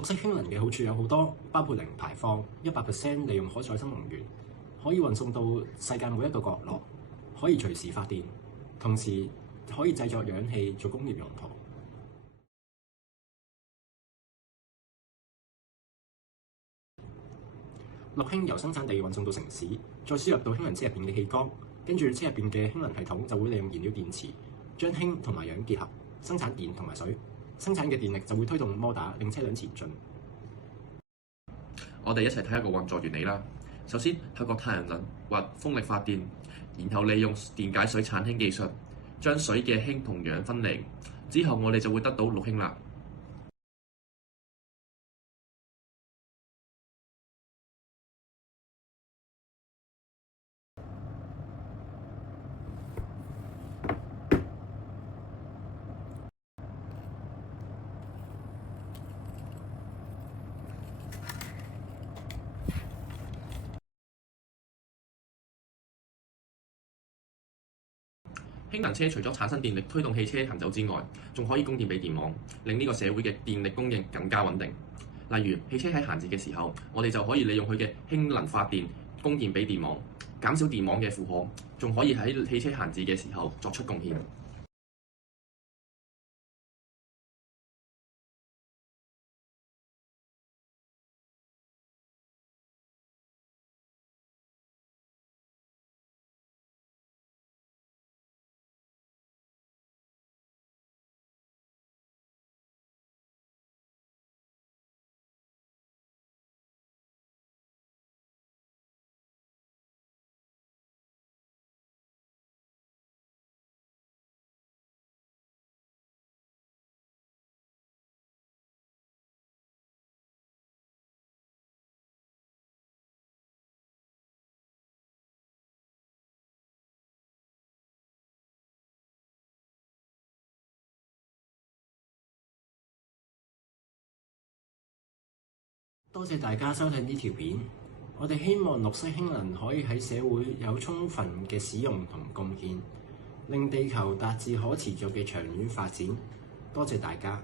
綠色氫能嘅好處有好多，包括零排放、100% 利用可再生能源，可以運送到世界每一個角落，可以隨時發電，同時可以製作氧氣做工業用途。綠氫由生產地運送到城市，再輸入到氫能車入邊嘅氣缸，跟住車入邊嘅氫能系統就會利用燃料電池，將氫同埋氧結合，生產電同埋水。生產嘅電力就會推動摩打，令車輛前進。我哋一齊睇一個運作原理啦。首先透過太陽能或風力發電，然後利用電解水產氫技術，將水嘅氫同氧分離，之後我哋就會得到綠氫啦。氫能車除咗產生電力推動汽車行走之外，仲可以供電俾電網，令呢個社會嘅電力供應更加穩定。例如汽車喺閒置嘅時候，我哋就可以利用佢嘅氫能發電供電俾電網，減少電網嘅負荷，仲可以喺汽車閒置嘅時候作出貢獻。多謝大家收睇呢條片，我哋希望綠色氫能可以喺社會有充分嘅使用同貢獻，令地球達至可持續嘅長遠發展。多謝大家。